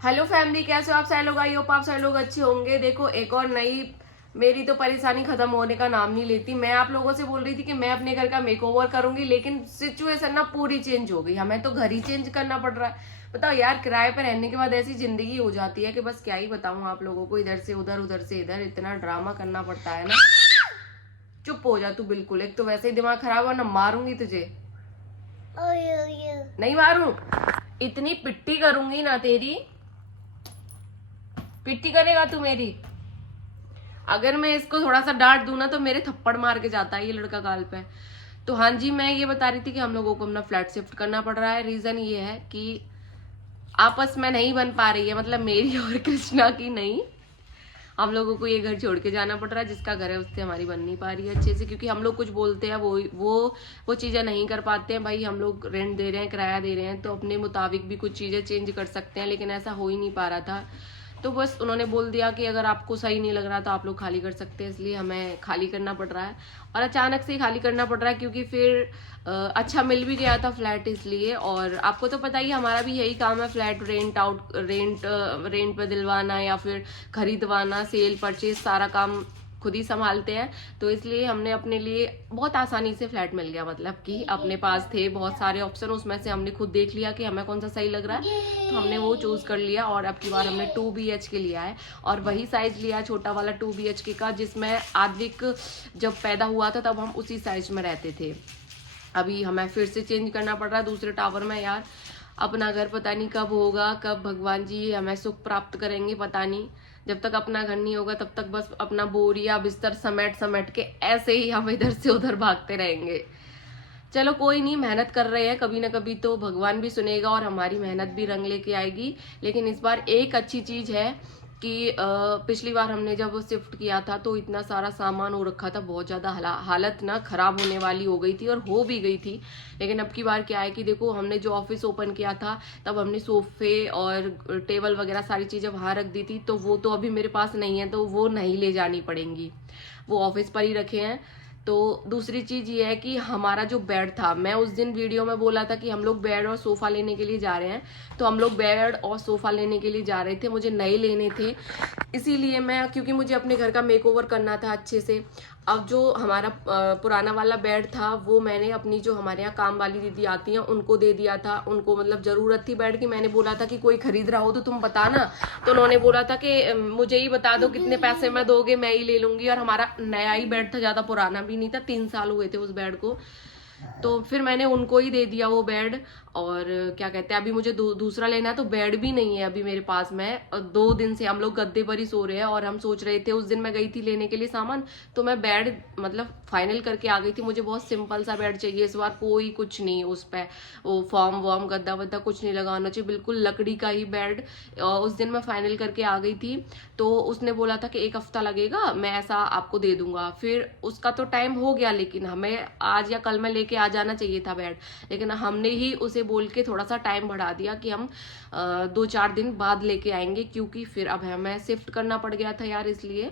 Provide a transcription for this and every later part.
Hello family, कैसे हो आप सारे लोग? आई होप आप सारे लोग अच्छे होंगे। देखो, एक और नई मेरी तो परेशानी खत्म होने का नाम नहीं लेती। मैं आप लोगों से बोल रही थी कि मैं अपने घर का मेकओवर करूंगी, लेकिन सिचुएशन ना पूरी चेंज हो गई। हमें तो घर ही चेंज करना पड़ रहा है। बताओ यार, किराए पर रहने के बाद ऐसी जिंदगी हो जाती है कि बस क्या ही बताऊं आप लोगों को। इधर से उधर, उधर से इधर, इतना ड्रामा करना पड़ता है ना। चुप हो जा तू बिल्कुल। एक तो वैसे ही दिमाग खराब है ना, मारूंगी तुझे। नहीं मारूं, इतनी पिट्टी करूंगी ना तेरी। पिट्टी करेगा तू मेरी? अगर मैं इसको थोड़ा सा डांट दूं ना तो मेरे थप्पड़ मार के जाता है ये लड़का गाल पे। तो हाँ जी, मैं ये बता रही थी कि हम लोगों को अपना फ्लैट शिफ्ट करना पड़ रहा है। रीजन ये है कि आपस में नहीं बन पा रही है, मतलब मेरी और कृष्णा की नहीं। हम लोगों को ये घर छोड़ के जाना पड़ रहा है। जिसका घर है उससे हमारी बन नहीं पा रही है अच्छे से, क्योंकि हम लोग कुछ बोलते हैं वो चीजें नहीं कर पाते हैं। भाई, हम लोग रेंट दे रहे हैं, किराया दे रहे हैं, तो अपने मुताबिक भी कुछ चीजें चेंज कर सकते हैं, लेकिन ऐसा हो ही नहीं पा रहा था। तो बस उन्होंने बोल दिया कि अगर आपको सही नहीं लग रहा तो आप लोग खाली कर सकते हैं, इसलिए हमें खाली करना पड़ रहा है। और अचानक से ही खाली करना पड़ रहा है, क्योंकि फिर अच्छा मिल भी गया था फ्लैट इसलिए। और आपको तो पता ही, हमारा भी यही काम है, फ्लैट रेंट पे दिलवाना या फिर खरीदवाना, सेल परचेज, सारा काम खुद ही संभालते हैं। तो इसलिए हमने अपने लिए बहुत आसानी से फ्लैट मिल गया, मतलब कि अपने पास थे बहुत सारे ऑप्शन, उसमें से हमने खुद देख लिया कि हमें कौन सा सही लग रहा है, तो हमने वो चूज कर लिया। और अब की बार हमने 2 BHK लिया है, और वही साइज लिया है, छोटा वाला 2 BHK का, जिसमें आद्विक जब पैदा हुआ था तब हम उसी साइज में रहते थे। अभी हमें फिर से चेंज करना पड़ रहा है दूसरे टावर में। यार, अपना घर पता नहीं कब होगा, कब भगवान जी हमें सुख प्राप्त करेंगे, पता नहीं। जब तक अपना घर नहीं होगा तब तक बस अपना बोरिया बिस्तर समेट समेट के ऐसे ही हम इधर से उधर भागते रहेंगे। चलो कोई नहीं, मेहनत कर रहे हैं, कभी ना कभी तो भगवान भी सुनेगा और हमारी मेहनत भी रंग लेके आएगी। लेकिन इस बार एक अच्छी चीज है कि पिछली बार हमने जब शिफ्ट किया था तो इतना सारा सामान हो रखा था, बहुत ज्यादा हालत ना खराब होने वाली हो गई थी, और हो भी गई थी। लेकिन अब की बार क्या है कि देखो, हमने जो ऑफिस ओपन किया था तब हमने सोफे और टेबल वगैरह सारी चीजें वहां रख दी थी, तो वो तो अभी मेरे पास नहीं है, तो वो नहीं ले जानी पड़ेंगी, वो ऑफिस पर ही रखे हैं। तो दूसरी चीज ये है कि हमारा जो बेड था, मैं उस दिन वीडियो में बोला था कि हम लोग बेड और सोफा लेने के लिए जा रहे हैं, तो हम लोग बेड और सोफा लेने के लिए जा रहे थे, मुझे नए लेने थे। इसीलिए मैं, क्योंकि मुझे अपने घर का मेकओवर करना था अच्छे से। अब जो हमारा पुराना वाला बेड था वो मैंने अपनी जो हमारे यहाँ काम वाली दीदी आती हैं उनको दे दिया था। उनको मतलब जरूरत थी बेड की, मैंने बोला था कि कोई खरीद रहा हो तो तुम बताना। तो उन्होंने बोला था कि मुझे ही बता दो कितने पैसे में दोगे, मैं ही ले लूंगी। और हमारा नया ही बेड था, ज्यादा पुराना भी नहीं था, 3 साल हुए थे उस बेड को। तो फिर मैंने उनको ही दे दिया वो बेड। और क्या कहते हैं, अभी मुझे दूसरा लेना है, तो बेड भी नहीं है अभी मेरे पास में। 2 दिन से हम लोग गद्दे पर ही सो रहे हैं, और हम सोच रहे थे, उस दिन मैं गई थी लेने के लिए सामान, तो मैं बेड मतलब फाइनल करके आ गई थी। मुझे बहुत सिंपल सा बेड चाहिए इस बार, कोई कुछ नहीं उस पे, वो फॉर्म वॉर्म गद्दा वद्दा कुछ नहीं लगाना चाहिए, बिल्कुल लकड़ी का ही बेड। उस दिन मैं फाइनल करके आ गई थी, तो उसने बोला था कि 1 हफ्ता लगेगा, मैं ऐसा आपको दे दूंगा। फिर उसका तो टाइम हो गया, लेकिन हमें आज या कल में लेके आ जाना चाहिए था बेड, लेकिन हमने ही उसे बोल के थोड़ा सा टाइम बढ़ा दिया कि हम 2-4 दिन बाद लेके आएंगे, क्योंकि फिर अब हमें शिफ्ट करना पड़ गया था यार, इसलिए।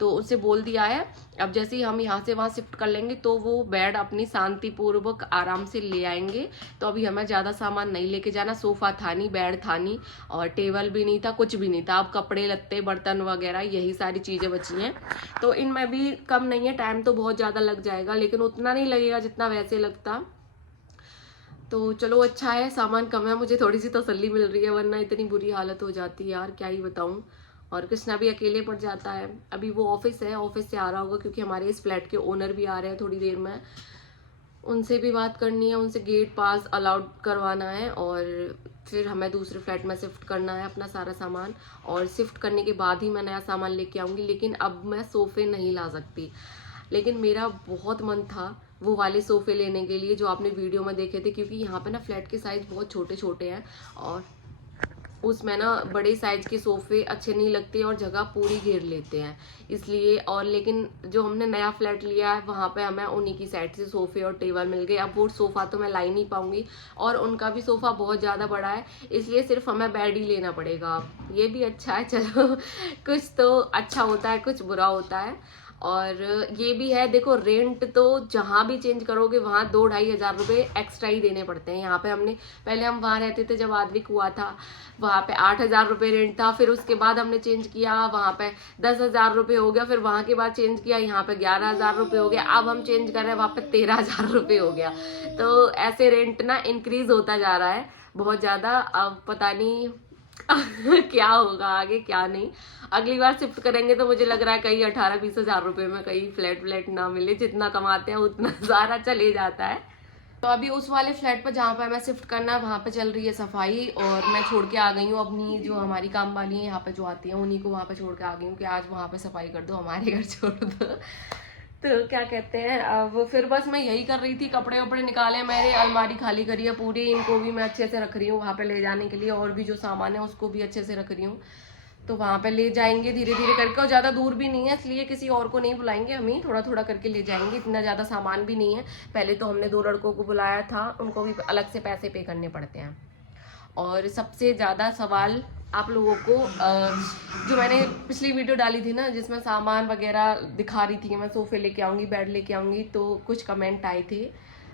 तो उसे बोल दिया है, अब जैसे ही हम यहाँ से वहां शिफ्ट कर लेंगे तो वो बेड अपनी शांति पूर्वक आराम से ले आएंगे। तो अभी हमें ज्यादा सामान नहीं लेके जाना, सोफा था नहीं, बेड था नहीं, और टेबल भी नहीं था, कुछ भी नहीं था। अब कपड़े लत्ते बर्तन वगैरह यही सारी चीजें बची हैं, तो इनमें भी कम नहीं है, टाइम तो बहुत ज्यादा लग जाएगा, लेकिन उतना नहीं लगेगा जितना वैसे लगता। तो चलो अच्छा है, सामान कम है, मुझे थोड़ी सी तसल्ली मिल रही है, वरना इतनी बुरी हालत हो जाती है यार, क्या ही बताऊं। और कृष्णा भी अकेले पड़ जाता है। अभी वो ऑफिस है, ऑफिस से आ रहा होगा, क्योंकि हमारे इस फ्लैट के ओनर भी आ रहे हैं थोड़ी देर में, उनसे भी बात करनी है, उनसे गेट पास अलाउड करवाना है, और फिर हमें दूसरे फ्लैट में शिफ्ट करना है अपना सारा सामान। और शिफ्ट करने के बाद ही मैं नया सामान लेके आऊंगी, लेकिन अब मैं सोफे नहीं ला सकती। लेकिन मेरा बहुत मन था वो वाले सोफे लेने के लिए जो आपने वीडियो में देखे थे, क्योंकि यहाँ पे ना फ्लैट के साइज बहुत छोटे छोटे हैं, और उसमें ना बड़े साइज के सोफे अच्छे नहीं लगते और जगह पूरी घेर लेते हैं, इसलिए। और लेकिन जो हमने नया फ्लैट लिया है वहां पे हमें उन्हीं की साइड से सोफे और टेबल मिल गए। अब वो सोफा तो मैं ला ही नहीं पाऊंगी, और उनका भी सोफा बहुत ज्यादा बड़ा है, इसलिए सिर्फ हमें बेड ही लेना पड़ेगा। ये भी अच्छा है, चलो कुछ तो अच्छा होता है, कुछ बुरा होता है। और ये भी है, देखो रेंट तो जहाँ भी चेंज करोगे वहाँ 2-2.5 हज़ार रुपये एक्स्ट्रा ही देने पड़ते हैं। यहाँ पे हमने पहले हम वहाँ रहते थे जब आद्विक हुआ था, वहाँ पे 8 हज़ार रुपये रेंट था, फिर उसके बाद हमने चेंज किया, वहाँ पे 10 हज़ार रुपये हो गया, फिर वहाँ के बाद चेंज किया, यहाँ पे 11 हज़ार रुपये हो गया, अब हम चेंज कर रहे हैं वहाँ पे 13 हज़ार रुपये हो गया। तो ऐसे रेंट ना इंक्रीज होता जा रहा है बहुत ज़्यादा। अब पता नहीं क्या होगा आगे क्या नहीं। अगली बार शिफ्ट करेंगे तो मुझे लग रहा है कहीं 18-20 हज़ार रुपये में कहीं फ्लैट ना मिले, जितना कमाते हैं उतना सारा चले जाता है। तो अभी उस वाले फ्लैट पर जहाँ पर हमें शिफ्ट करना है वहाँ पे चल रही है सफाई, और मैं छोड़ के आ गई हूँ अपनी जो हमारी काम वाली है यहाँ पे जो आती है उन्हीं को वहाँ पे छोड़ के आ गई हूँ कि आज वहाँ पे सफाई कर दो, हमारे घर छोड़ दो। तो क्या कहते हैं, अब फिर बस मैं यही कर रही थी, कपड़े वपड़े निकाले मेरे, अलमारी खाली करी है पूरी, इनको भी मैं अच्छे से रख रही हूँ वहाँ पे ले जाने के लिए, और भी जो सामान है उसको भी अच्छे से रख रही हूँ। तो वहाँ पे ले जाएंगे धीरे धीरे करके, और ज़्यादा दूर भी नहीं है इसलिए किसी और को नहीं बुलाएंगे, हम ही थोड़ा थोड़ा करके ले जाएंगे, इतना ज़्यादा सामान भी नहीं है। पहले तो हमने 2 लड़कों को बुलाया था, उनको भी अलग से पैसे पे करने पड़ते हैं। और सबसे ज़्यादा सवाल आप लोगों को जो मैंने पिछली वीडियो डाली थी ना जिसमें सामान वगैरह दिखा रही थी कि मैं सोफ़े लेके आऊँगी, बेड लेके आऊँगी, तो कुछ कमेंट आए थे।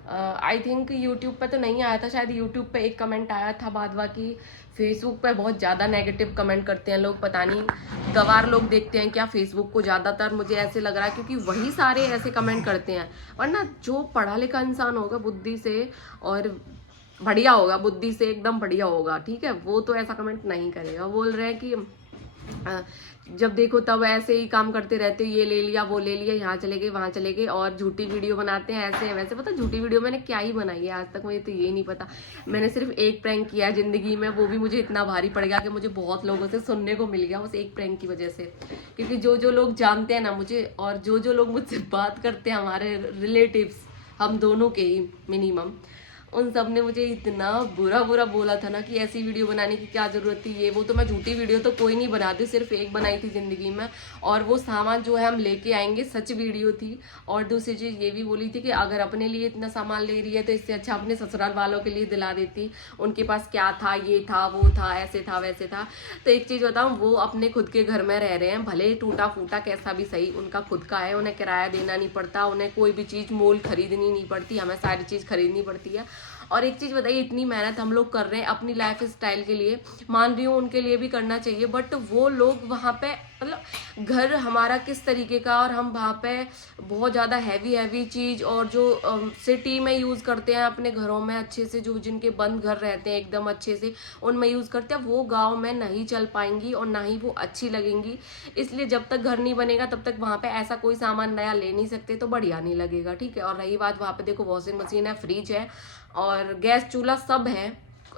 आई थिंक यूट्यूब पे तो नहीं आया था, शायद यूट्यूब पे एक कमेंट आया था, बाद बाकी फेसबुक पे बहुत ज़्यादा नेगेटिव कमेंट करते हैं लोग, पता नहीं गवार लोग देखते हैं क्या फेसबुक को ज़्यादातर, मुझे ऐसे लग रहा है, क्योंकि वही सारे ऐसे कमेंट करते हैं। वरना जो पढ़ा लिखा इंसान होगा बुद्धि से और बढ़िया होगा, बुद्धि से एकदम बढ़िया होगा, ठीक है, वो तो ऐसा कमेंट नहीं करेगा। बोल रहे हैं कि जब देखो तब ऐसे ही काम करते रहते हो, ये ले लिया वो ले लिया, यहाँ चले गए वहाँ चले गए, और झूठी वीडियो बनाते हैं ऐसे वैसे। पता झूठी वीडियो मैंने क्या ही बनाई है आज तक, मुझे तो ये नहीं पता। मैंने सिर्फ एक प्रैंक किया है जिंदगी में, वो भी मुझे इतना भारी पड़ गया कि मुझे बहुत लोगों से सुनने को मिल गया उस एक प्रैंक की वजह से। क्योंकि जो लोग जानते हैं ना मुझे, और जो लोग मुझसे बात करते हैं, हमारे रिलेटिव्स, हम दोनों के ही मिनिमम, उन सब ने मुझे इतना बुरा बोला था ना कि ऐसी वीडियो बनाने की क्या ज़रूरत थी, ये वो। तो मैं झूठी वीडियो तो कोई नहीं बनाती, सिर्फ एक बनाई थी ज़िंदगी में, और वो सामान जो है हम लेके आएंगे, सच वीडियो थी। और दूसरी चीज़ ये भी बोली थी कि अगर अपने लिए इतना सामान ले रही है तो इससे अच्छा अपने ससुराल वालों के लिए दिला देती, उनके पास क्या था, ये था वो था, ऐसे था वैसे था। तो एक चीज़ बताऊँ, वो अपने खुद के घर में रह रहे हैं, भले टूटा फूटा कैसा भी सही, उनका खुद का है, उन्हें किराया देना नहीं पड़ता, उन्हें कोई भी चीज़ मोल खरीदनी नहीं पड़ती, हमें सारी चीज़ खरीदनी पड़ती है। और एक चीज़ बताइए, इतनी मेहनत हम लोग कर रहे हैं अपनी लाइफ स्टाइल के लिए, मान रही हूँ उनके लिए भी करना चाहिए, बट वो लोग वहाँ पे, मतलब घर हमारा किस तरीके का, और हम वहाँ पे बहुत ज़्यादा हैवी चीज़, और जो सिटी में यूज़ करते हैं अपने घरों में अच्छे से, जो जिनके बंद घर रहते हैं एकदम अच्छे से, उनमें यूज़ करते हैं, वो गाँव में नहीं चल पाएंगी और ना ही वो अच्छी लगेंगी। इसलिए जब तक घर नहीं बनेगा तब तक वहाँ पे ऐसा कोई सामान नया ले नहीं सकते, तो बढ़िया नहीं लगेगा, ठीक है। और रही बात, वहाँ पे देखो वॉशिंग मशीन है, फ्रिज है, और गैस चूल्हा सब है,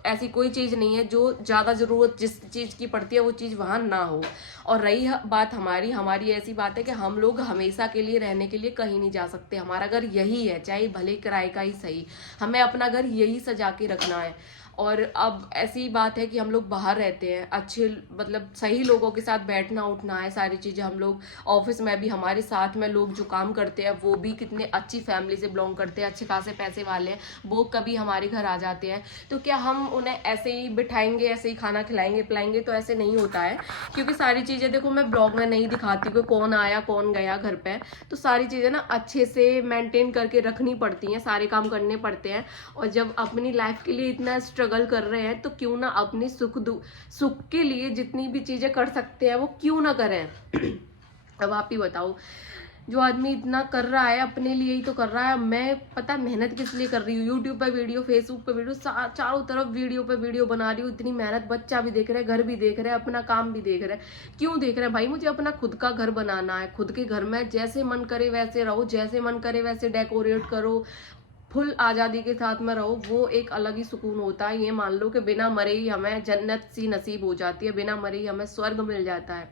ऐसी कोई चीज़ नहीं है जो ज़्यादा ज़रूरत जिस चीज़ की पड़ती है वो चीज़ वहाँ ना हो। और रही बात हमारी ऐसी बात है कि हम लोग हमेशा के लिए रहने के लिए कहीं नहीं जा सकते, हमारा घर यही है, चाहे भले किराए का ही सही, हमें अपना घर यही सजा के रखना है। और अब ऐसी बात है कि हम लोग बाहर रहते हैं, अच्छे मतलब सही लोगों के साथ बैठना उठना है, सारी चीज़ें हम लोग, ऑफिस में भी हमारे साथ में लोग जो काम करते हैं वो भी कितने अच्छी फैमिली से बिलोंग करते हैं, अच्छे खासे पैसे वाले हैं, वो कभी हमारे घर आ जाते हैं। तो क्या हम उन्हें ऐसे ही बिठाएंगे, ऐसे ही खाना खिलाएंगे पिलाएंगे? तो ऐसे नहीं होता है, क्योंकि सारी चीज़ें देखो मैं ब्लॉग में नहीं दिखाती कि कौन आया कौन गया घर पे, तो सारी चीज़ें ना अच्छे से मेंटेन करके रखनी पड़ती हैं, सारे काम करने पड़ते हैं। और जब अपनी लाइफ के लिए इतना स्ट्रगल कर रहे हैं तो क्यों ना अपनी सुख के लिए जितनी भी चीजें कर सकते हैं वो क्यों ना करें। अब आप ही बताओ, जो आदमी इतना कर रहा है अपने लिए ही तो कर रहा है। मैं पता मेहनत किस लिए कर रही हूँ, यूट्यूब पे वीडियो, फेसबुक पे वीडियो, चारों तरफ वीडियो पे वीडियो बना रही हूँ, इतनी मेहनत, बच्चा भी देख रहे हैं, घर भी देख रहे हैं, अपना काम भी देख रहे हैं। क्यों देख रहे हैं भाई? मुझे अपना खुद का घर बनाना है, खुद के घर में जैसे मन करे वैसे रहो, जैसे मन करे वैसे डेकोरेट करो, फुल आज़ादी के साथ में रहो, वो एक अलग ही सुकून होता है। ये मान लो कि बिना मरे ही हमें जन्नत सी नसीब हो जाती है, बिना मरे ही हमें स्वर्ग मिल जाता है।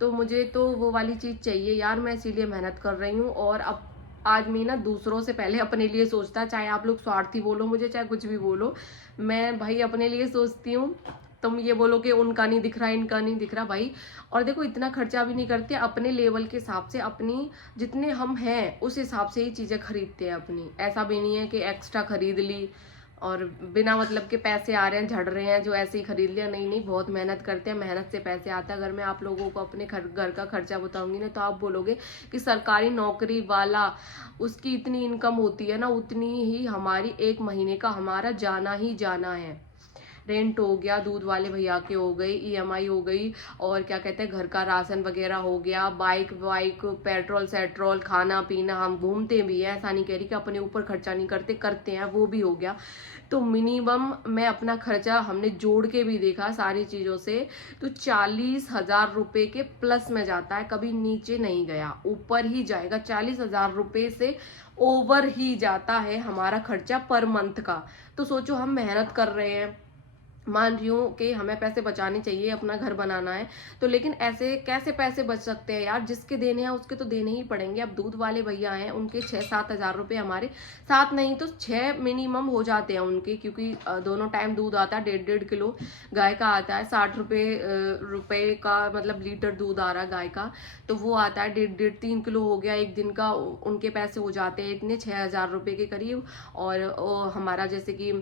तो मुझे तो वो वाली चीज़ चाहिए यार, मैं इसीलिए मेहनत कर रही हूँ। और अब आदमी ना दूसरों से पहले अपने लिए सोचता है, चाहे आप लोग स्वार्थी बोलो मुझे, चाहे कुछ भी बोलो, मैं भाई अपने लिए सोचती हूँ। तुम ये बोलो कि उनका नहीं दिख रहा, इनका नहीं दिख रहा भाई। और देखो इतना खर्चा भी नहीं करते, अपने लेवल के हिसाब से, अपनी जितने हम हैं उस हिसाब से ही चीज़ें खरीदते हैं अपनी। ऐसा भी नहीं है कि एक्स्ट्रा खरीद ली, और बिना मतलब के पैसे आ रहे हैं, झड़ रहे हैं, जो ऐसे ही खरीद लिया। नहीं नहीं, बहुत मेहनत करते हैं, मेहनत से पैसे आता है। अगर मैं आप लोगों को अपने घर का खर्चा बताऊंगी ना, तो आप बोलोगे कि सरकारी नौकरी वाला, उसकी इतनी इनकम होती है ना, उतनी ही हमारी एक महीने का हमारा जाना ही जाना है। रेंट हो गया, दूध वाले भैया के हो गई, ईएमआई हो गई, और क्या कहते हैं घर का राशन वगैरह हो गया, बाइक वाइक, पेट्रोल सेट्रोल, खाना पीना, हम घूमते भी हैं, ऐसा नहीं कह रही कि अपने ऊपर खर्चा नहीं करते, करते हैं, वो भी हो गया। तो मिनिमम मैं अपना खर्चा हमने जोड़ के भी देखा सारी चीजों से, तो 40,000 रुपए के प्लस में जाता है, कभी नीचे नहीं गया, ऊपर ही जाएगा। 40,000 रुपए से ओवर ही जाता है हमारा खर्चा पर मंथ का। तो सोचो, हम मेहनत कर रहे हैं, मान रही हूँ कि हमें पैसे बचाने चाहिए, अपना घर बनाना है, तो लेकिन ऐसे कैसे पैसे बच सकते हैं यार? जिसके देने हैं उसके तो देने ही पड़ेंगे। अब दूध वाले भैया हैं, उनके 6-7 हजार रुपये, हमारे 7 नहीं तो 6 मिनिमम हो जाते हैं उनके, क्योंकि दोनों टाइम दूध आता है, 1.5 किलो गाय का आता है, 60 रुपये का मतलब लीटर दूध आ रहा है गाय का, तो वो आता है 1.5-3 किलो हो गया एक दिन का। उनके पैसे हो जाते हैं इतने 6,000 रुपये के करीब। और हमारा जैसे कि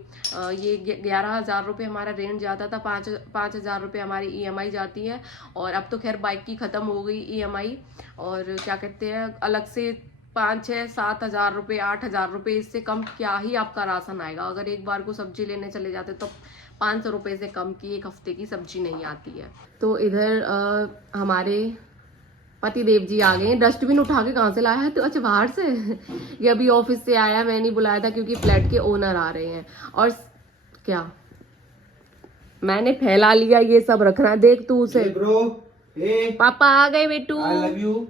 ये 11,000 रुपये हमारा रेंट जाता था, 5,000 रुपये हमारी ईएमआई जाती है। और अब तो खैर बाइक की खत्म हो गई ईएमआई, और क्या कहते हैं अलग से 5-6-7 हजार रुपये, 8,000 रुपये, इससे कम क्या ही आपका राशन आएगा। अगर एक बार को सब्जी लेने चले जाते तो 500 रुपये से कम की एक हफ्ते की सब्जी नहीं आती है। तो इधर हमारे पति देव जी आ गए। डस्टबिन उठा के कहाँ से लाया है? तो अच्छा, बाहर से ये अभी ऑफिस से आया, मैं नहीं बुलाया था क्योंकि फ्लैट के ओनर आ रहे हैं। और क्या मैंने फैला लिया, ये सब रखना, देख तू उसे। पापा आ गए बेटू, आई लव यू।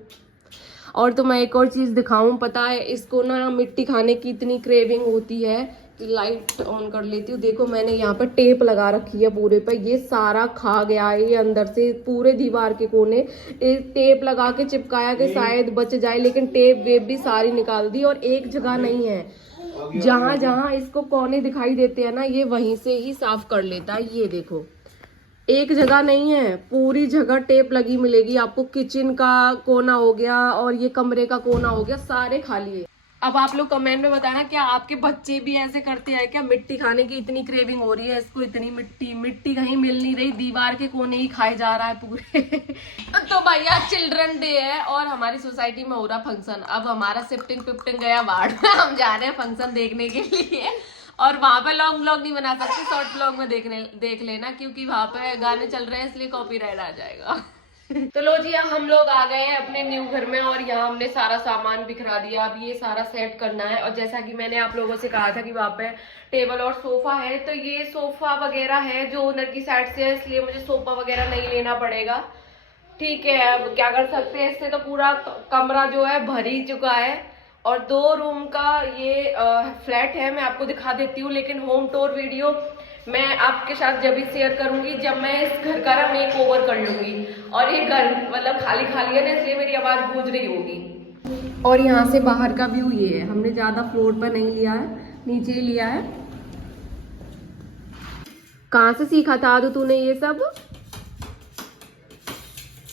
और तो मैं एक और चीज दिखाऊं, पता है इसको ना मिट्टी खाने की इतनी क्रेविंग होती है। लाइट ऑन कर लेती हूँ। देखो मैंने यहाँ पर टेप लगा रखी है पूरे पर, ये सारा खा गया है ये अंदर से, पूरे दीवार के कोने टेप लगा के चिपकाया कि शायद बच जाए, लेकिन टेप वेप भी सारी निकाल दी। और एक जगह नहीं है, जहां जहां इसको कोने दिखाई देते हैं ना, ये वहीं से ही साफ कर लेता है। ये देखो, एक जगह नहीं है, पूरी जगह टेप लगी मिलेगी आपको। किचन का कोना हो गया और ये कमरे का कोना हो गया, सारे खाली है। अब आप लोग कमेंट में बताना, क्या आपके बच्चे भी ऐसे करते हैं क्या? मिट्टी खाने की इतनी क्रेविंग हो रही है इसको, इतनी मिट्टी कहीं मिल नहीं रही, दीवार के कोने ही खाए जा रहा है पूरे। तो भैया चिल्ड्रन डे है और हमारी सोसाइटी में हो रहा फंक्शन। अब हमारा शिफ्टिंग पिफ्टिंग गया वार्ड में, हम जा रहे हैं फंक्शन देखने के लिए। और वहां पे लॉन्ग व्लॉग नहीं बना सकते, शॉर्ट व्लॉग में देख लेना, क्योंकि वहां पे गाने चल रहे हैं, इसलिए कॉपीराइट आ जाएगा। तो लो जी, हम लोग आ गए हैं अपने न्यू घर में, और यहाँ हमने सारा सामान बिखरा दिया। अब ये सारा सेट करना है। और जैसा कि मैंने आप लोगों से कहा था कि वहाँ पे टेबल और सोफा है, तो ये सोफा वगैरह है जो ओनर की साइड से है, इसलिए मुझे सोफा वगैरह नहीं लेना पड़ेगा। ठीक है, अब क्या कर सकते हैं, इससे तो पूरा कमरा जो है भर ही चुका है। और 2 रूम का ये फ्लैट है, मैं आपको दिखा देती हूँ, लेकिन होम टूर वीडियो मैं आपके साथ जब भी शेयर करूंगी जब मैं इस घर का मेक ओवर कर लूंगी। और ये घर मतलब खाली खाली है ना, इसलिए मेरी आवाज गूंज रही होगी। और यहाँ से बाहर का व्यू ये है, हमने ज्यादा फ्लोर पर नहीं लिया है, नीचे ही लिया है। कहाँ से सीखा था आदू तूने ये सब?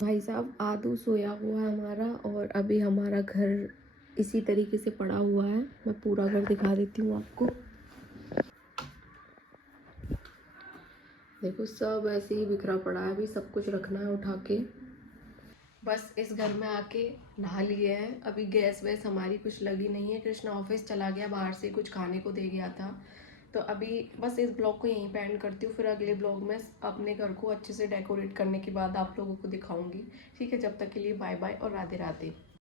भाई साहब, आदू सोया हुआ है हमारा, और अभी हमारा घर इसी तरीके से पड़ा हुआ है। मैं पूरा घर दिखा देती हूँ आपको। देखो सब ऐसे ही बिखरा पड़ा है, अभी सब कुछ रखना है उठा के। बस इस घर में आके नहा लिए हैं। अभी गैस वैस हमारी कुछ लगी नहीं है, कृष्णा ऑफिस चला गया, बाहर से कुछ खाने को दे गया था। तो अभी बस इस ब्लॉग को यहीं पे एंड करती हूँ, फिर अगले ब्लॉग में अपने घर को अच्छे से डेकोरेट करने के बाद आप लोगों को दिखाऊंगी। ठीक है, जब तक के लिए बाय बाय और राधे राधे।